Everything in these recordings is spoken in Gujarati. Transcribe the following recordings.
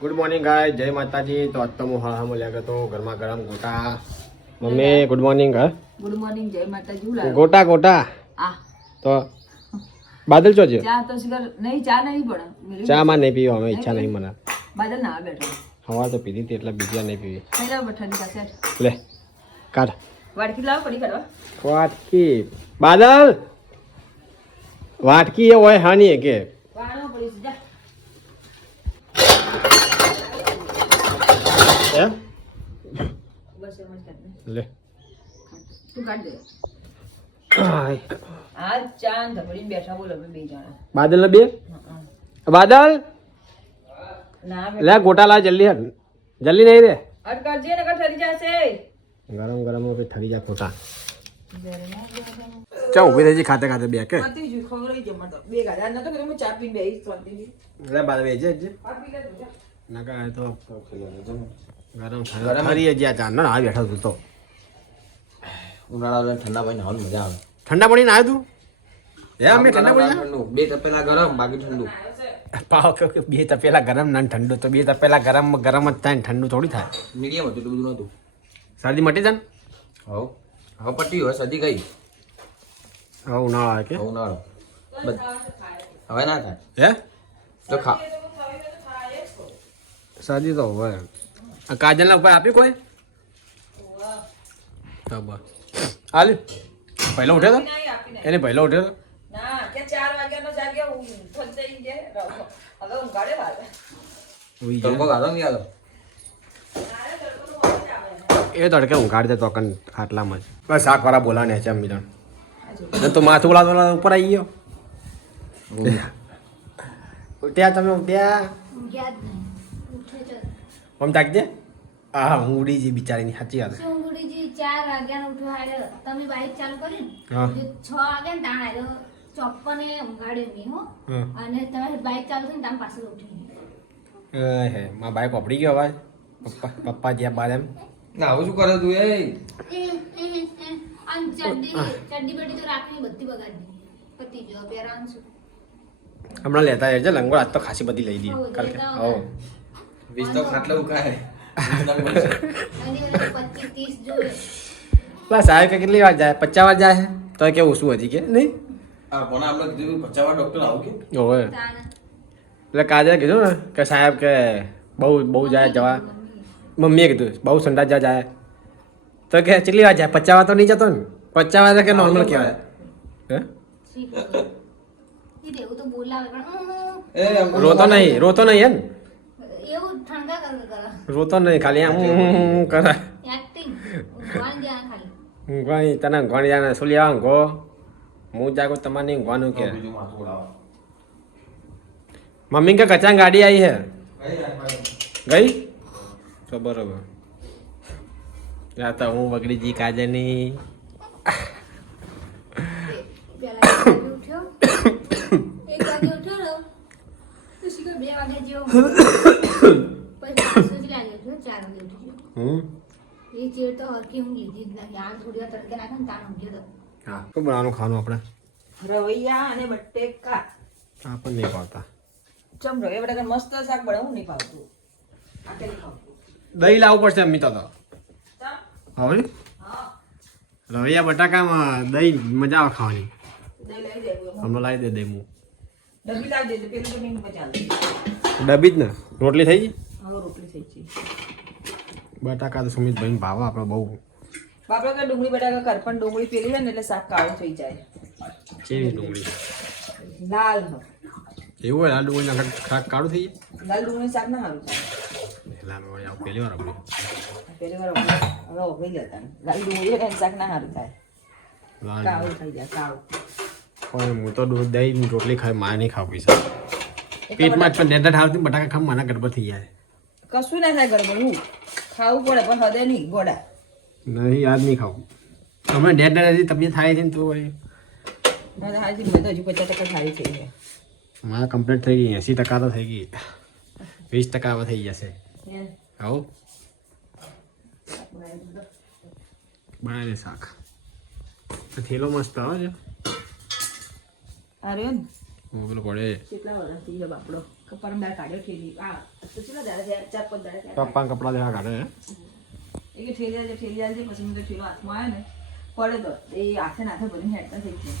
ગુડ મોર્નિંગ ગાય, જય માતાજી. તો આજ તો હું હા મળ્યા તો ગરમા ગરમ ગોટા. Mummy good morning. હા ગુડ મોર્નિંગ, જય માતાજી. ગોટા ગોટા આ તો બાદલ જોજો. ચા તો શિખર નહીં, ચા નહીં પણ ચા માં નહીં પીવો, અમે ઈચ્છા નહીં મને. બાદલ ના બેઠો હવા તો પીધી હતી એટલે બીજા નહીં પીવી. નહીં લાવ બઠાની પાસે લે કાઢ વાડકી લાવ પડી કાઢવા વાટકી. બાદલ વાટકી એ હોય હાની કે વાણો પડી છે જા એમ બસ એમ જ કાઢ લે તું કાઢ દે. આય. આ ચાંદ ધબડીને બેઠા બોલ અમે બે જણા. બાદલ ને બે બાદલ ના લે ગોટા લા જલ્દી હટ જલ્દી નહીં રે અટકાડજે ને કઠ ઠરી જશે. ગરમ ગરમ કે ઠરી જાય ખોટા ચા ઉભી રહી ખાતે ખાતે બે કે પતી જ ખબર રહી જમા તો બે ગાડા ન તો કે હું ચા પીને બેહી સ્વાદી લે બાદ વેજે જે આ પી લે તું જા. નકા તો ગરમ ઠરી જ્યાં ચાર ના બેઠો તું તો ઉનાળા ઠંડા પાણી નાવાની મજા આવે. ઠંડા પાણી ના તું હે અમે ઠંડા પાણી ઠંડુ બે તપેલા ગરમ બાકી ઠંડુ. પાવ કે બે તપેલા ગરમ ના ઠંડુ તો બે તપેલા ગરમ ગરમ જ થાય ને ઠંડુ થોડી થાય. મીડિયમ હતું એટલું બધું નહોતું. શરદી મટી જાય ને હવ હવે પટ્ટી હોય સદી ગઈ. હવે ઉનાળો આવે કે હવે ઉનાળો હવે ના થાય હે તો ખા શરદી તો હોય. આ કાજલના ઉપર આપ્યું કોઈ બરાબર હાલ પહેલો ઉઠ્યો તો નહીં આપીને એને પહેલો ઉઠ્યો તો ના કે 4 વાગ્યાનો જાગ્યા હું થઈ જાય હવે હું ગાડે વાળે ઉઈ તડકો જાય. ગાળો નહીં આલો. એ તડકે ઊંઘાડી દે તો કન ખાટલામાં જ બસ શાકવાળા બોલાને છે અમી તો માથું બોલા ઉપર આવી ગયો. ઉઠ્યા તમે ઉઠ્યા આમ તાકજે. હા હું ઉડી જઈ બિચારીની સાચી વાત. ગુડીજી 4 વાગ્યાનો ઉઠો હાલ્યો તમે બાઈક ચાલુ કરી હા. ને 6 વાગે ને તાણ આવ્યો 54 ઊંઘાડ્યો મી હો હા. અને તમે બાઈક ચાલુ કરીને તાણ પાછળ ઉઠી હે મારા બાઈક ઓપડી ગયો અવાજ. પપ્પા જ્યાં બાર એમ ના આવું શું કરે તું એ અને ચડ્ડી બડી તો રાખવી બધી બગાડી પતી ગયો પહેરવાનું શું હમણાં લેતા જશે લંગોળ આજ તો ખાસી બધી લઈ દી કાલ કે હો વીસ તો ખાટલા ઉકાય. અને 25-30 જોવે બસ સાહેબ કે કેટલી વાર જાય 50 વાર જાય તો કેવું શું હજી કે નહીં આ કોને આપણે કીધું 50 ડોક્ટર આવું કે હોય તાણ એટલે કાજે કીધું ને કે સાહેબ કે બહુ જાય જવા મમ્મીએ કીધું બહુ સંડા જાય તો કે કેટલી વાર જાય 50 વાર તો નહીં જતો ને 50 વાર કે નોર્મલ કહેવાય હે શી ખબર ઈ દેવું તો બોલાવે પણ રોતો નહીં હે ને એવું ઠંડા કરે રોતો નહીં ખાલી આમ કરે એક્ટિંગ ઊંઘવાનું ધ્યાન ખાલી ઊંઘવાની તને ઊંઘવાની જાય શું લેવા ઊંઘો હું જાગો તમારે નહીં ઊંઘવાનું કે બીજું માથું ઉડાવો. મમ્મી કે કચાંગ ગાડી આવી હે ગઈ તો બરોબર યા તો હું બગડી જી કાજની પેલા 1 વાગે ઉઠ્યો 1 વાગે ઉઠ્યો ને તો શીખર 2 વાગે જેવો પછી સુજી લાગે ઉઠ્યો 4 વાગે ઉઠ્યો એ ચેડ તો હરકી ઊંઘ લીધી જ નથી આ થોડી વાર તડકે નાખે ને તાણ ઊંઘ્યો તો હા શું બનાવવાનું ખાવાનું આપણે રવૈયા અને બટેકા આ પણ નહીં પાવતા ચમ રવૈયા બટેકા મસ્ત શાક બને હું નહીં ભાવતું આ કે નહીં ભાવતું દહીં લાવવું પડશે અમ્મી તો ચા હવે હા રવૈયા બટાકામાં દહીં મજા આવે ખાવાની દહીં લઈ જાય હમણાં લાવી દે દહીં હું ડબ્બી લાવી દેજે પેલું તો નહીં ચાલે ડબ્બી જ ને રોટલી થઈ ગઈ હવે રોટલી થઈ ગઈ. બટાકા તો સુમિતભાઈ ભાવ આપણે બહુ બાપડા કે ડુંગળી બટાકા કર પણ ડુંગળી પેલી હોય ને એટલે શાક કાળું થઈ જાય ચેવી ડુંગળી લાલ હ એવું હોય લાલ ડુંગળી નાખ ખાક કાળું થઈ લાલ ડુંગળી શાક ના સારું થાય જાય પહેલી વાર આપણે પેલી વાર હવે ઓગળી લેતા લાલ ડુંગળી હોય ને શાક ના સારું થાય લાલ કાળું થઈ જાય કાળું પણ હું તો દૂધ દહીં રોટલી ખાઈ મારે નહીં ખાવી પૈસા પેટમાં જ પણ ડેટા આવતી બટાકા ખામ મને ગડબડ થઈ જાય કશું ના થાય ગરબડ હું ખાવું પડે પણ હદે નહીં ગોડા નહીં યાદ નહીં ખાવું તમે ડેટ તબિયત થાય છે ને તો વળી મારે હાજી મેં તો હજુ 50% સારી થઈ છે મારા કમ્પ્લીટ થઈ ગઈ 80% તો થઈ ગઈ 20% હવે થઈ જશે આવો બનાવી દે શાક થેલો મસ્ત આવે છે આ રહ્યો ને પેલો પડે કેટલા વર્ષથી છે બાપડો પરમદાર કાઢ્યો ઠેલી તો ચલો દાડા 4-5 દાડા પપ્પા કપડા લેવા કાઢે હે એ કે ઠેલી આજે પછી મને ઠેલો હાથમાં આવ્યો ને પડે તો એ હાથે ભરીને હેડતા થઈ ગયો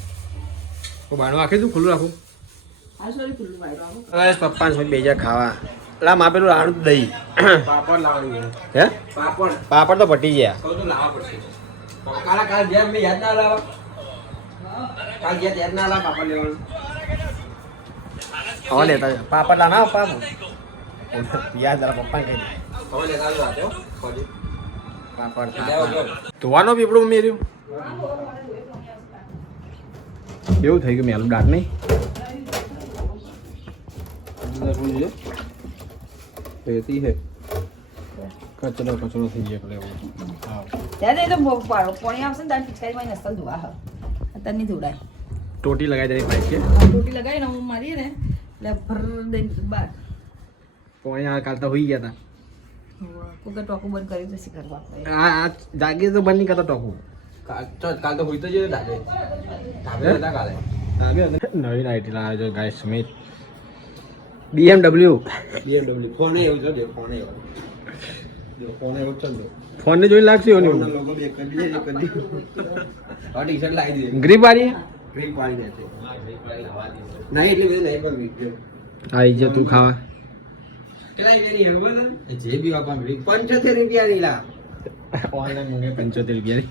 હું બાણું આખી તું ખુલ્લું રાખું આ સોરી ખુલ્લું વાયરો આવું બસ પપ્પા ને બેજા ખાવા લા માં પેલું રાણું દહીં પાપડ લાવવાની હે પાપડ પાપડ તો પટી ગયા તો લાવવા પડશે કાલ જેમ મેં યાદ ના લાવા કાલ યાદ ના લાવા પાપડ લેવાનું હવે લેતા પાપડ લા ના પાપ યાદ જરા પપ્પા કહી દે હવે લેતા રાતે હો ખોડી પાપડ લેવો જો ધોવાનો પીપળું મેર્યું કેવું થઈ ગયું મેલું દાંત નહીં રહેતી હે કચરો થઈ ગયો એટલે હા ત્યારે એ તો પાણી આવશે ને તારી પિચકારીમાં નસ્તલ ધોવા હા અત્યારે નહીં ધોડાય ટોટી લગાવી દે પાઇપ છે ટોટી લગાવીને હું મારીએ ને એટલે ભર દઈને બહાર પોણી આ કાલ તો હોઈ ગયા કોઈ ટોકું બંધ કર્યું તો શીખર હતા આ જાગીર તો બંધ નહીં કરતો ટોકું કાલ તો હોઈ તો જઈએ દાદે ધાબે હતા કાલે નવી નાઇટી લાવે છે ગાય સમિત BMW ફોને એવું છે ફોને એવું ફોને એવું છે ફોન ને જોઈ લાગશે એવું ફોનનો લોગો બે કરી દે એક કરી આ ટી-શર્ટ લાવી દે ગ્રીપ વાળી ગ્રીપ વાળી દે નહીં એટલે બધું નહીં પણ વીક આઈ જે તું ખાવા કેટલા વેરી હે બોલ જે બી આપા 75 રૂપિયા ની લા ઓનલાઈન મંગે 75 રૂપિયા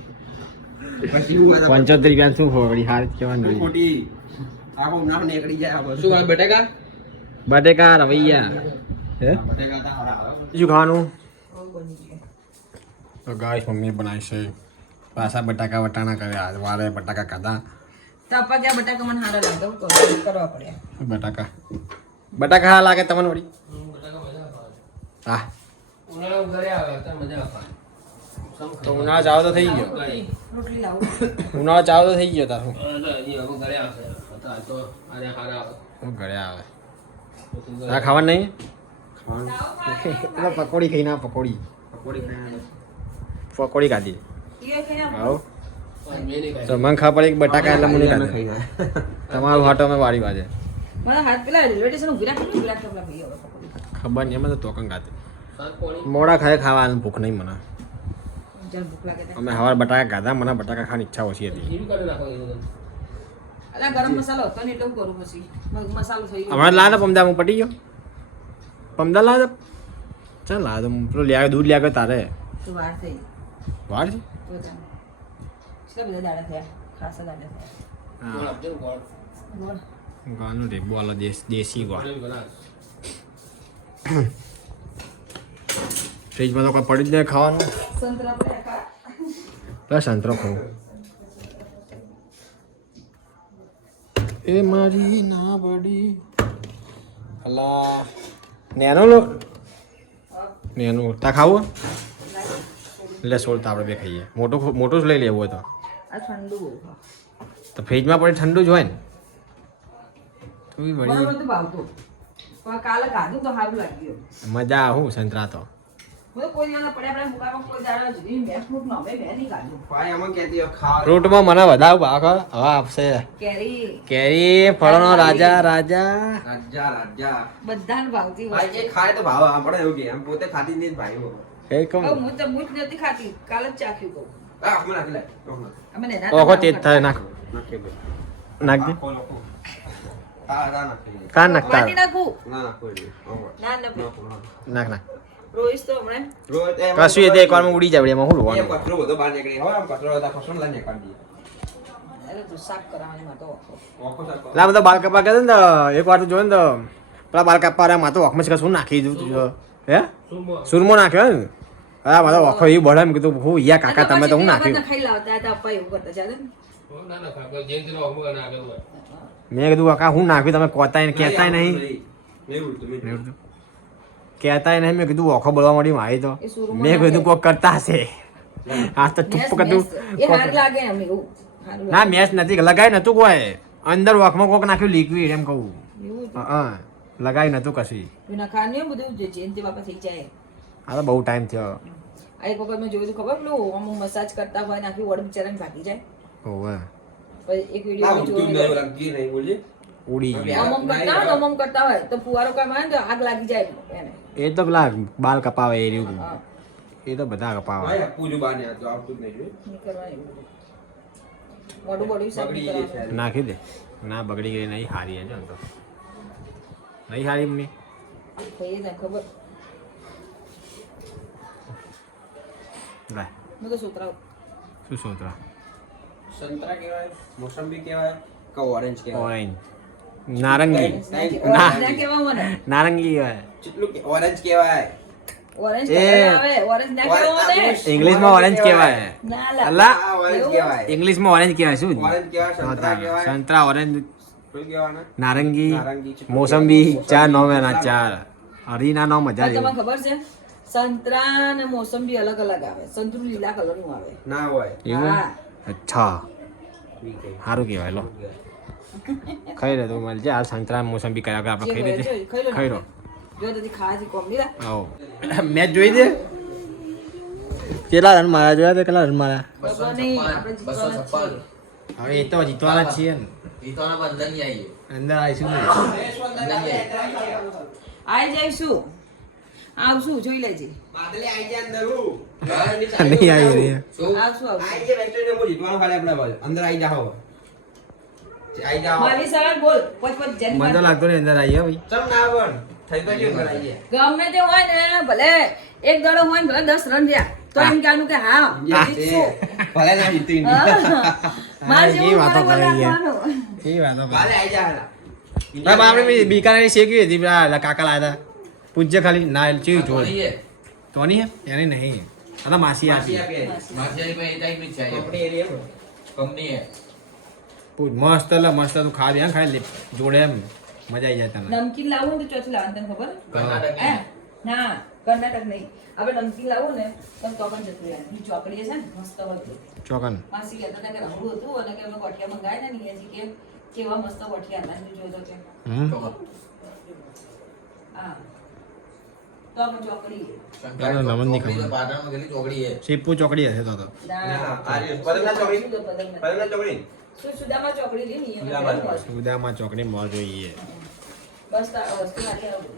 પછી હું 75 રૂપિયા શું વળી હાર કેવાનું ખોટી આખો નામ નીકળી જાય આ શું કરે બટેકા બટેકા રવૈયા હે બટેકા તા હારા આવે શું ખાવાનું તો ગાઈસ મમ્મી બનાવી છે પાછા બટાકા વટાણા કર્યા આજ વારે બટાકા ખાધા તો આપા ત્યાં બટાકા મને હારા લાગે કરવા પડે બટાકા હા લાગે તમને વળી હા ઉનાળા ઘરે આવે તો મજા આવે તો ઉનાળા ચાવ તો થઈ ગયો રોટલી લાવું ઉનાળા ચાવ તો થઈ ગયો તારું ઘરે આવે તો અરે હારા આવે હું ઘરે આવે આ ખાવાનું નહીં પકોડી ખાઈ ના પકોડી પકોડી ખાધી એ કે આવો તો મને ખબર પડી કે બટાકા એટલે મને ખાધી તમારું હાટો મેં વાળી વાજે મને હાથ પેલા રેલવે સ્ટેશન ઉભી રાખી પેલા ભાઈ હવે પકોડી ખબર નહીં એમાં તો તોકન ખાતી મોડા ખાય ખાવાનું ભૂખ નહીં મને જલ ભૂખ લાગે અમે હવાર બટાકા ખાધા મને બટાકા ખાવાની ઈચ્છા ઓછી હતી અલા ગરમ મસાલો હતો ને એટલે હું કરું પછી મસાલો થઈ ગયો હમણાં લાવે પમદા હું પટી ગયો પમદા લાવે ચાલ લાવે પેલો લ્યા દૂધ લ્યા તારે તો વાર થઈ વાર છે તો તને કેટલા બધા દાડા થયા ખાસા દાડા થયા હા બોલ ગાનું રે બોલો દેશી ગોળ ફ્રીજમાં તો કોઈ પડી જ નહીં ખાવાનું સંતરા પડ્યા ખા બસ સંતરો ખાવું એ મારી ના બડી અલા નેનો લો નેનું તા ખાવું એટલે સોળતા આપણે બે ખાઈએ મોટું જ લઈ લેવું હોય તો આ ઠંડુ બહુ ખા તો ફ્રીજમાં પડે ઠંડુ જ હોય ને તો બી મને વળી બધું ભાવતું પણ કાલે ખાધું તો સારું લાગ્યું મજા આવું સંતરા તો હું કોઈ દિવસ પડ્યા મુકામાં કોઈ દાડા સુધી મેં ફ્રૂટ નો મેં નહીં ખાધું ભાઈ અમને કહેતી હોય ખાવા ફ્રૂટમાં મને વધારે ભાવ હવે આપશે કેરી કેરી ફળોનો રાજા રાજા રાજા બધાને ભાવતી ભાઈ જે ખાય તો ભાવ આપણે એવું કે એમ પોતે ખાતી નહીં ભાઈ એ કહું હું જ નથી ખાતી કાલે જ ચાખ્યું કહું આપણે નાખી લે અમે ને ઓહો તે જ થાય નાખ નાખી દે નાખ દે તા નાખી કાન નાખ તાર પાણી નાખું ના નાખો ના ના નાખ નાખ રોઈશ તો હમણાં રોજ એમ કશું એ તો એક વારમાં ઉડી જાય એમાં શું એ લોવાનું કચરો બધો બહાર નીકળી હવે આમ કચરો હતા કચરો લઈને કાઢી એટલે તું સાફ કરાવવાની માં તો ઓખો સાકો લા બધા બાલ કાપવા ગયા ને તો એક વાર તો જોયું ને તો પેલા બાલ કાપવા રહ્યા માતો ઓખમાં શું નાખી દીધું હે સુરમો નાખ્યો ને હા મારો ઓખો એ બળે એમ કીધું હું યા કાકા તમે તો હું નાખ્યું ખાઈ લાવતા હતા પપ્પા એવું કરતા ચાલે મેં કીધું કાકા હું નાખ્યું તમે કોતાય કહેતાય નહીં નહીં કહેતાય નહીં મેં કીધું ઓખો બોલવા માંડી મારી તો એ સુરમો મેં કીધું કોક કરતા હશે આ તો ચૂપ કીધું એ હાર લાગે એમ એવું હારું ના મેચ નથી લગાવી નતું કોઈ અંદર ઓખમાં કોક નાખ્યું લિક્વિડ એમ કહું એવું હા લગાવી નતું કશી વિના ખાવાનું બધું જે જેનથી બાપા થઈ જાય આ તો બહુ ટાઈમ થયો આ એક વખત મેં જોયું હતું ખબર પેલું અમુક મસાજ કરતા હોય ને આખી વડ બિચારાને ભાગી જાય હોવે પછી એક વિડીયો જોયો નહીં બોલજે ઉડી ગયું ઓમમ કરતા હોય તો ફુવારો કામ આવે ને તો આગ લાગી જાય એને. એ તો પેલા બાલ કપાવે એ રહ્યું હા, એ તો બધા કપાવે ભાઈ પૂજું બાને આ તો આવતું જ નહીં જોયું. નહીં કરવાનું એવું. મોઢું બોડું સાફ બગડી નહીં ગઈ કરવાનું. છે. નાખી દે ના બગડી ગઈ નહીં હારી હે જો તો નહીં હારી મમ્મી ખાઈએ ને ખબર. લાય હું તો સુતરાઉં. શું સોતરા સંતરા કહેવાય, મોસંબી કહેવાય કે ઓરેન્જ કહેવાય? ઓરેન્જ નારંગી ના કહેવા મને. નારંગી કહેવાય જેટલું ઓરેન્જ કહેવાય. ઓરેન્જ એ. કલર આવે. ઓરેન્જ ના કહેવા મને. ઇંગ્લિશમાં ઓરેન્જ કહેવાય ના લા. અલ્લા આ ઓરેન્જ એવું? કહેવાય. ઇંગ્લિશમાં ઓરેન્જ કહેવાય શું ઓરેન્જ કહેવાય, સંતરા કહેવાય. સંતરા ઓરેન્જ શું કહેવાના? નારંગી નારંગી છે. મોસંબી ચાર નોમ એના ચાર હરીના નોમ હજાર તમને ખબર છે સંતરા અને મોસંબી અલગ અલગ આવે. સંતરું લીલા કલર નું આવે. ના હોય. એવું હા. અચ્છા ઠીક છે. સારું કહેવાય લો ખાઈ રહે તો મળજે આ સંતરા મોસંબી કયા વગર આપણે ખાઈ જે લેજે ખાઈ લો ને ખાઈ રહો આપણે. જો તેથી ખાવાથી કોમ નહીં લાગે. આવો મેચ જોઈ દે કેટલા રન મારા જોયા તે કેટલા રન મારા ખબર નહીં, આપણે જીતવાના જ છીએ. હવે એ તો જીતવાના જ છીએ ને જીતવાના પર અંદર નહીં આવીએ. અંદર આવીશું ને આઈ જઈશું. આવશું જોઈ લેજે. બાદલે આઈ જાય અંદર હું. નહીં આવી રહી શું? આવશું આવશું. આઈ જાય વેસ્ટર્ન હું જીતવાનું ખાલી આપણે બસ. અંદર આઈ જાઓ. આઈ જાઓ. મારી સવાલ બોલ. પોચ પોચ જેન મને તો લાગતો નહીં અંદર આવી ભાઈ ચમ ના બન. થઈ તો ગયું અંદર આઈ જાય. ગમે તે હોય ને ભલે એક દડો હોય ને ભલે 10 રન રહ્યા તો એમ કહેવાનું કે હા જીતશું. ભલે ના જીતી હા. મારે એ જેવું વાતો બરાબર કરી ગયા. રાખવાનું. એ વાતો કાલે આઈ જા હાલા. આપણે બીકાનેરની શેકવી હતી પેલા કાકા લાયા હતા પૂજ્ય ખાલી ના ચેવી જોઈ કોની છે? તો નહીં હે એને નહીં અને માસી માસી આપી આપે. માર્શિયાની પાસે એ ટાઈપની જ છે અહીંયા. કંપની એરિયા કંપની છે. પૂજ મસ્ત એટલે મસ્ત તું ખાવી હા ખાઈ લે જોડે એમ મજા આવી જાય તને નમકીન લાવવું ને તો ચોથી લાવવાનું તને ખબર? કર્ણાટકની. હે? ના કર્ણાટક નહીં. આપણે નમકીન લાવવું ને તો પણ જતું રહે. ઈ ચોકડી છે ને મસ્ત હતી. ચોકન માસી કહેતા હતા કે રમવું હતું અને કે અમે ગોઠિયા મંગાવ્યા ને અહીંયાથી કે કેવા મસ્ત ગોઠિયા હતા. તું જોજો કે હમ તો હા તો આપણે ચોકડી તારે નમન નહીં ચોકડી તો ખબર. પાટણમાં ગયેલી ચોકડી છે. શીપુ ચોકડી હશે તો ના આ પદમના ચોકડી. પદમના ચોકડી. સુદામા ચોકડી રહી ને સુદામા અહીંયા ચોકડી. ઉદામાં ચોકડી મોર જોઈએ બસ આ વસ્તુ નાખી આવું.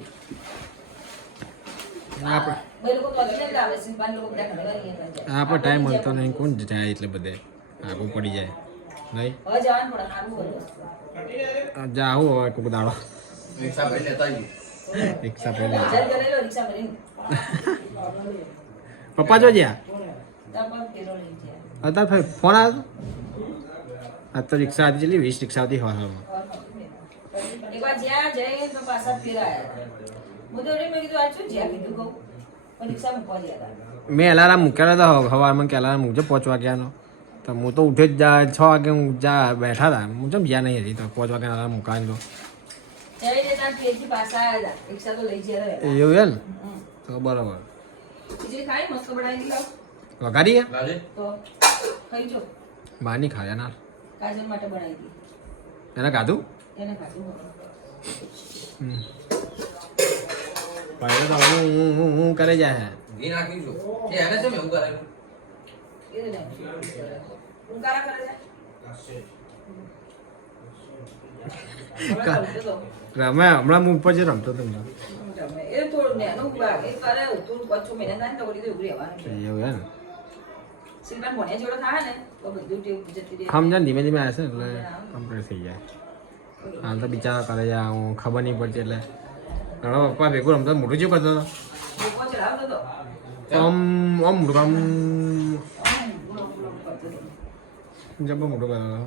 આપણે બે લોકો તો અગિયાર જ આવે છે. 5 લોકો બધા ઘરે અહીંયા જાય. આપણે ટાઈમ મળતો નહીં કોણ જાય એટલે બધે આગું પડી જાય નહીં હવે જવાનું પડે સારું હોય વસ્તુ. જા આવું હવે કોક દાડો રિક્ષા ભરી લેતા આવીએ. રિક્ષા પહેલા જલ્દી લઈ લો રિક્ષા ભરીને. પપ્પા જો જ્યાં ત્યાં પણ પેલો લઈ જાય. અત્યારે ફોન આવ્યો આ તો રિક્ષા હતી ચલી 20 રિક્ષા હતી હવામાં એકવાર જ્યાં જઈએ તો પાછા ફેરાયા. હું તો એમને મેં કીધું આ શું જ્યાં કીધું કહું પણ રિક્ષા મૂકવા ગયા હતા. મેં અલાર્મ મૂકેલો હતો સવારમાં કે અલાર્મ મૂકજો 5 વાગ્યાનો તો હું તો ઉઠ્યો જ 6 વાગે હું બેઠા હતા હું જેમ જ્યાં નહીં હતી તો 5 વાગ્યાનો અલાર્મ મૂકાવી દો જઈને ત્યાં ફેરથી પાછા આવ્યા હતા. રિક્ષા તો લઈ ગયા હતા. એવું છે ને હમ. તો બરાબર ખીચડી ખાઈ મસ્ત બનાવી લાવ વગાડી ગયા લાજે. તો ખાઈ જો બહાર નહીં ખાયા ના કાજલ માટે બનાવી હતી એને ખાધું એને ખાધું પહેલા તો હું કરે જાય ઘી નાખી છું. એ એને કેમ એવું કરેલું? એને નહીં. ઉંકારા કરે છે હમણાં રમતો હતો. રમે હમણાં હું ઉપર જે રમતો હતો ને. એ થોડું નાનું બાગ એ કરે તું 5 મહિના થાય ને તો વળી તો ઉભરી આવવાનું છે. એવું હે ને સિલ્પાન ભણ્યા જેવડો થાય ને તો બધું ટેવ જતી રહે. સમજણ ધીમે ધીમે આવશે ને એટલે કમ્પ્લીટ થઈ જાય હાલ તો બિચારા કરે છે હું ખબર નહીં પડતી એટલે ઘણો પપ્પા ભેગું રમતો મોટું જેવું કરતો હતો ભૂકો ચડાવતો હતો. આમ આમ મોટું આમ કરતો હતો. જબ્બર મોટું કરતો હતો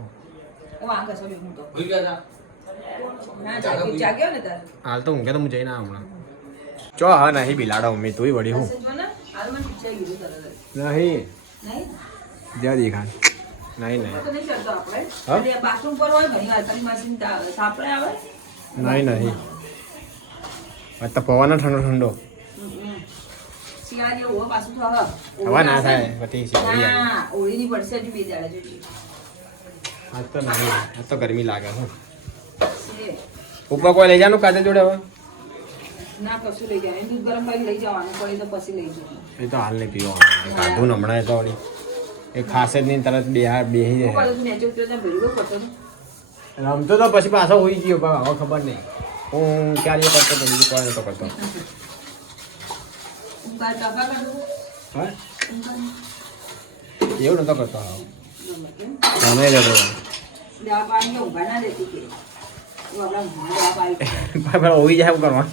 એ વાંક હશે હું તો. ભૂલી ગયા હતા. ના જાગ્યો ને તાર. હાલ તો ઊંઘે તો હું જઈને આવું હમણાં ચો હા નહીં બિલાડો મમ્મી તુંય વળી હું જો ને હાલ મને પીછાઈ ગયું તરત જ. નહીં નહીં જ્યાં દેખાય નહીં ઉપર તો નહીં ચડતો આપણે. હા? એટલે બાથરૂમ પર હોય ઘણી વાર તારી માસીને સાપડે આવે. નહીં નહીં આજ તો પવન ઠંડો ઠંડો શિયાળા જેવું હોય પાછું તો હવે. હવા ના થાય બધી શીખવી આવી. ના ઓળીની પડશે હજુ 2 દાડા જોજો. આજ તો નહીં આજ તો ગરમી લાગે હું છે. ઉપર કોઈ લઈ જવાનું કાજલ જોડે હવે ના કશું લઈ જવાનું દૂધ ગરમ કરી લઈ જવાનું પડે તો પછી લઈ જવાનું. એ તો હાલ નહીં પીવાનું કાઢું ને હમણાં તો વળી એ ખાસ જ નહીં તરત બેહી શું જાય કરતો તું? નેચે ઉતર્યો ત્યાં ભેગું કરતો હતો? રમતો તો પછી પાછો હોઈ ગયો પણ હવે ખબર નહીં હું ક્યારે કરતો તો બીજું કોઈ નતો કરતો બાર કાપા કાઢું. હા ઊંઘાડું. એવું નતો કરતો હવે. ગમે તેમ. રમે જતો દવા પાણી કે ઊંઘા ના દેતી કે. એવું આપણા ઊંઘા દવા પાણી. પણ હોઈ જાય એવું કરવા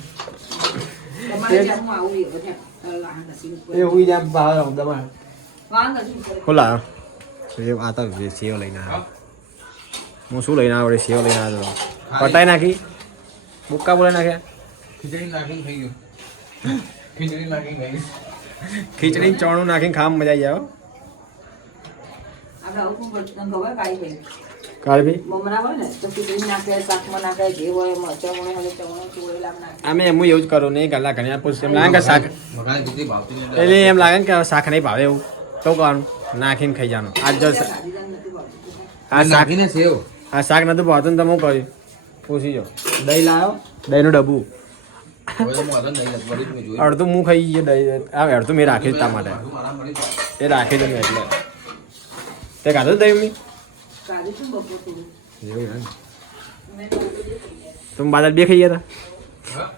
તમારે જ્યાં હું આવું રહ્યો છે. વાહન નસીબ ઉપર. એ હોઈ જાય બહાર દવા વાહન નસીબ ઉપર. ખોલા સેવ આ તો સેવ લઈને આવ્યો હું શું લઈને આવ્યો સેવ લઈને આવ્યો પટાઈ નાખી બુક્કા બોલાઈ નાખ્યા ખીચડી નાખીને થઈ ગયું ખીચડી નાખીને થઈ ગયું ખીચડી ચણું નાખીને ખાવામાં મજા આવી જાય આપણે આવું શું કરતું તને ખબર કાંઈ ભાઈ. કાલે ભાઈ મમરા હોય ને તો ખીચડી નાખે શાકમાં નાખે જે હોય મરચાં હોય ચવણો ચોળેલા નાખે. અમે એમ એવું જ કરું નહીં ગલા ઘણી પૂછ એમ લાગે કે શાક મકાઈ ખીચડી ભાવતી નહીં. એટલે એમ લાગે ને કે શાક નહીં ભાવે એવું તો કરવાનું નાખીને ખાઈ જવાનું આજ જો ગાડીદાર નથી ભાવતું. આ શાક નાખીને સેવ આ શાક નતું ભાવતું ને તમે શું કર્યું પૂછી જો દહીં લાવ્યો દહીંનું ડબ્બું હવે તો હું નહીં લગભગ જ મેં જોયું. અડધું હું ખાઈ ગયો દહીં આ અડધું મેં રાખી જ તા માટે મારા મળી જાય. એ રાખી દઉં એટલે તે ખાધું દહીં મેં ગાડી શું બપોર થોડું. એવું એમ મેં તો બધું જ ખાઈ જાય. તમે બાદલ બે ખાઈ ગયા હતા હા?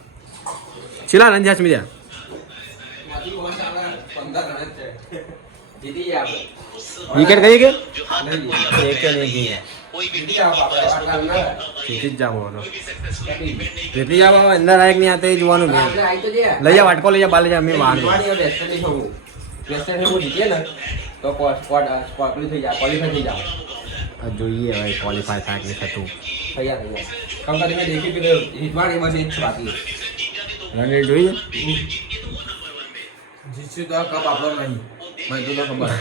ચીલા રંજાસ મીધા માંથી ઓન આવે 15 રન જ છે જીતી ગયા આપણે વિકેટ કઈ કે નહીં એક કે નહીં ગઈ જીતી જાવ આપણે આટલા ના જીતી જ જાવ હતો જીતી જાવ અંદર આયક નહીં આતે જોવાનું મેં આપણે આવી તો ગયા લઈ જાવ વાટકો લઈ જાવ બાલે જાવ મેં વાર જીતવાની હવે વેસ્ટ ઇન્ડિઝ હું વેસ્ટ ઇન્ડિઝ હું જીતીએ ને તો સ્કોટ થઈ જાય ક્વોલિફાઈ થઈ જાવ જોઈએ હવે ક્વોલિફાય થાય કે થતું થઈ જાય કમ કરી મેં દેખી કે જીતવાની બસ એ જ બાકી રન જોઈએ જીતશું તો આ કપ આપણો નહીં મને તો ખબર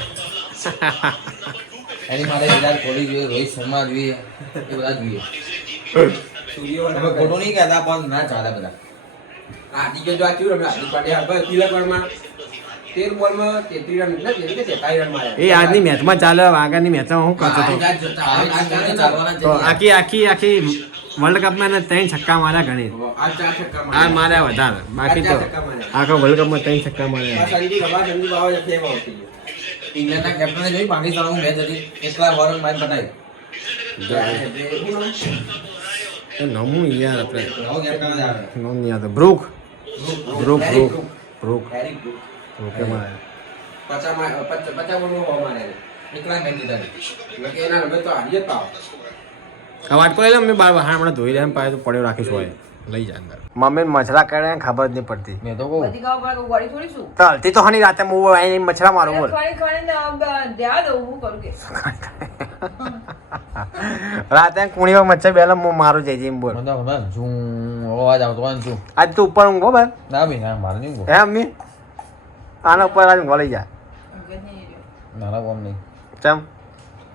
એની મારે વિરાટ કોહલી જોઈએ રોહિત શર્મા જોઈએ એ બધા જોઈએ તમે ખોટું નહીં કહેતા પણ ના ચાલે બધા આટી જો આ ચૂર રમ્યા આટી પાડે હવે તિલક વર્મા 13 બોલમાં 33 રન એટલે 43 રન માર્યા એ આજની મેચમાં ચાલે આગળની મેચમાં હું કરતો હતો તો આખી વર્લ્ડ કપમાં એને 3 છક્કા માર્યા ગણી આ 4 છક્કા આ માર્યા માર્યા વધારે બાકી તો આખા વર્લ્ડ કપમાં 3 છક્કા માર્યા સંજુ રબા સંજુ બાવા જે ફેમ આવતી ઇંગ્લેન્ડના કેપ્ટને જોઈ પાકિસ્તાનનું મેચ હતી એકલા ઓવર મેચ બનાવી એ નમું યાર આપણે નવો કેપ્ટન જ આવે નોમ નહીં આવતો બ્રુક બ્રુક બ્રુક બ્રુક હેરી બ્રુક બ્રુકે માર્યા 50 બોલમાં હો માર્યા એકલા મેચ જીતા એટલે કે એના રમે તો હારી જ પાવ આ વાટકો લઈ લે અમે બાર વાહણ હમણાં ધોઈ રહ્યા પાછું પડ્યો રાખીશું હોય લઈ જા અંદર મમ્મી મછરા કરે ખબર જ નહીં પડતી મેં તો કહું બધી ખાવા પડે ગોળી થોડી શું. તો હલતી તો હની રાતે હું અહીં મછરા મારું બોલ ખણી ધ્યાન દઉં હું કરું કે. રાતે કુણીમાં મચ્છર બેલા હું મારું જઈ જઈને બોલ મને તો ઝૂમ અવાજ આવતો હોય ને ઝૂમ આજ તું ઉપર ઊંઘો બસ ના ભાઈ ના મારે નહીં હે અમ્મી આના ઉપર આજ ઊંઘો લઈ જા નાના કોમ નહીં ચમ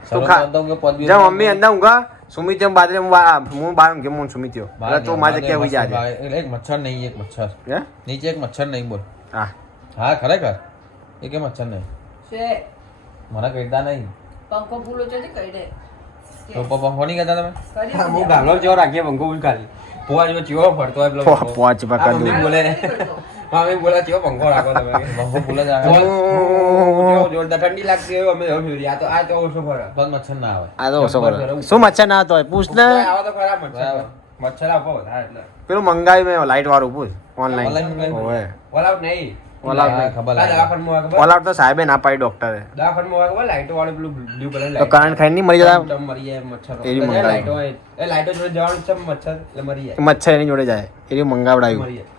તું સરોજ ખા તો કે પદ જા મમ્મી અંદર ઊંઘા સુમિત એમ બાદરે હું બાર ઊંઘે હું સુમિત એટલે તું મારે કે હોઈ જા એટલે એક મચ્છર નહીં એક મચ્છર હે નીચે એક મચ્છર નહીં બોલ હા હા ખરેખર એક મચ્છર નહીં છે મને કહેતા નહીં પંખો ફૂલો છે કઈ દે. તો પંખો નહીં કહેતા તમે કરી હું દીધું. ગામલો જેવો રાખીએ બંકો ઉલ ખાલી પોવા જેવો ચીવો ફરતો હોય પેલો બંકો. પોચ પકડ મમ્મી દઉં બોલે નથી કરતો. મમ્મી બોલે ચીવો બંકો રાખો તમે પંખો ભૂલે જ આવે જો જોરદાર ઠંડી લાગતી હોય અમે હવે ફેરી. આ તો ઓછો ફરે તો મચ્છર ના આવે આ તો ઓછો કરો શું મચ્છર ના હતો પૂછ ને આવા તો ખરા મચ્છર મચ્છર આપો વધારે એટલે પેલું મંગાવી મેં લાઈટ વાળું પૂછ Online ઓનલાઈન મંગાવ્યું? ઓય ઓલ આઉટ નહીં ઓલ આઉટ નહીં. ખબર આ લાગે દવાખાનામાં હોય ખબર? ઓલ આઉટ તો સાહેબે ના પાડી ડોક્ટરે દવાખાનામાં હોય ખબર? લાઈટો વાળું પેલું blue colour તો લાઈટ. કરંટ ખાઈને નહીં મરી જતા ટમ મરી જાય મચ્છર. એવી તો મંગાવી. લાઈટો હોય. એ લાઈટો જોડે જવાનું છે મચ્છર એટલે મરી જાય. મચ્છર એની જોડે જાય એની મંગાવડાવ્યું મરી જાય.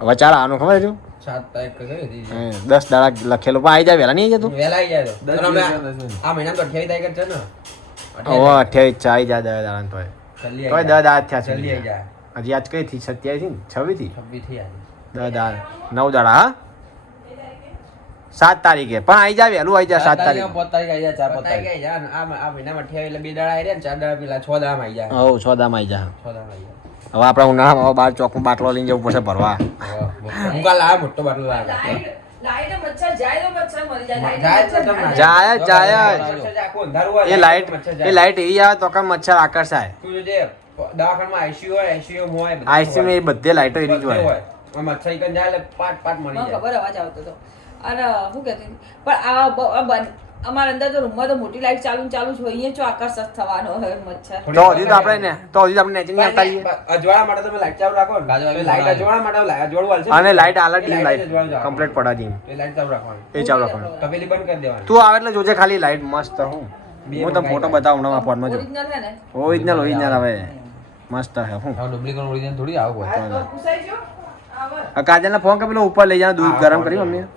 હવે ચાલ આનું ખબર છે 7 તારીખ કઈ હતી? 10 દાડા લખેલું પણ આવી જાય વહેલા નહીં જતું વહેલા આવી જાય તો. દસ અને દિવસ, હમણાં 10 દિવસ. આ મહિનામાં તો 28 તારીખ જ છે ને? હવે 28 આવી જાય 10 દાડા તોય જલ્દી તોય આવી 10 જાય. દાડા થયા છે જલ્દી આવી જાય. હજી આજ કઈ થી 27 થી 26 થી 26 થી આજે. 10 દાડા 9 દાડા હા 7 તારીખે પણ આવી જાય વહેલું આવી જાય 7 તારીખે 5 તારીખ આવી જાય 4 5 તારીખે આવી જાય. અને આ મહિનામાં 28 એટલે 2 દાડા આવી રહ્યા ને 4 દાડા પેલા 6 દાડામાં આવી જાય. હવ 6 દામાં આવી જાય 6 દાડામાં આવી જાય. હવે આપણે ઉનાળામાં હવે 12 ચોકમાં બાટલો લઈને જવું પડશે ભરવા હું કાલ લાવ્યો મોટો બાટલો લાવ્યો. લાઈટ મચ્છર જાય તો મચ્છર મરી જાય. જાય જ છે લાઈટ તમને. જાય જ, જાય જ. મચ્છર જાય, આખું અંધારું હોય, એ લાઈટ મચ્છર એ જાય. લાઈટ એવી આવે તો કે મચ્છર આકર્ષાય તું જોજે, દવાખાનામાં ICU હોય, ICU હોય, બધું આઈસ્ક્રીમ એ બધે લાઈટો એવી જ બધે હોય હોય. આ મચ્છર ઈકન જાય એટલે પાટ પાટ મળી મને જાય. ખબર અવાજ આવતો હતો અને શું કહેતી હતી? પણ અમારા અંદર તો રૂમમાં તો મોટી લાઈટ ચાલુ જ હોય અહીંયા જો આકર્ષક થવાનો હોય મચ્છર તો હજી તો આપણે નેચિંગ આવતા આવીએ અજવાળા માટે તમે લાઈટ ચાલુ રાખો ને લાઈટ અજવાળા માટે અજવાળું હાલશે અને લાઈટ આલા ડીમ લાઈટ અજવાળું ચાલુ. કમ્પ્લીટ પડા ડીમ એ લાઈટ ચાલુ રાખવાની એ ચાલુ રાખવાનું તપેલી બંધ કરી દેવાની તું આવે એટલે જોજે ખાલી લાઈટ મસ્ત હું તમને ફોટો બતાવું હમણાં ફોનમાં જો ઓરિજિનલ છે ને ઓરિજિનલ હવે મસ્ત હે હું હવે ડુપ્લિકેટ ઓરિજિનલ થોડી આવું હોય પૂછાઈ ગયો કાજલને ફોન કરી પેલો ઉપર લઈ જવાનું દૂધ ગરમ કરી મમ્મી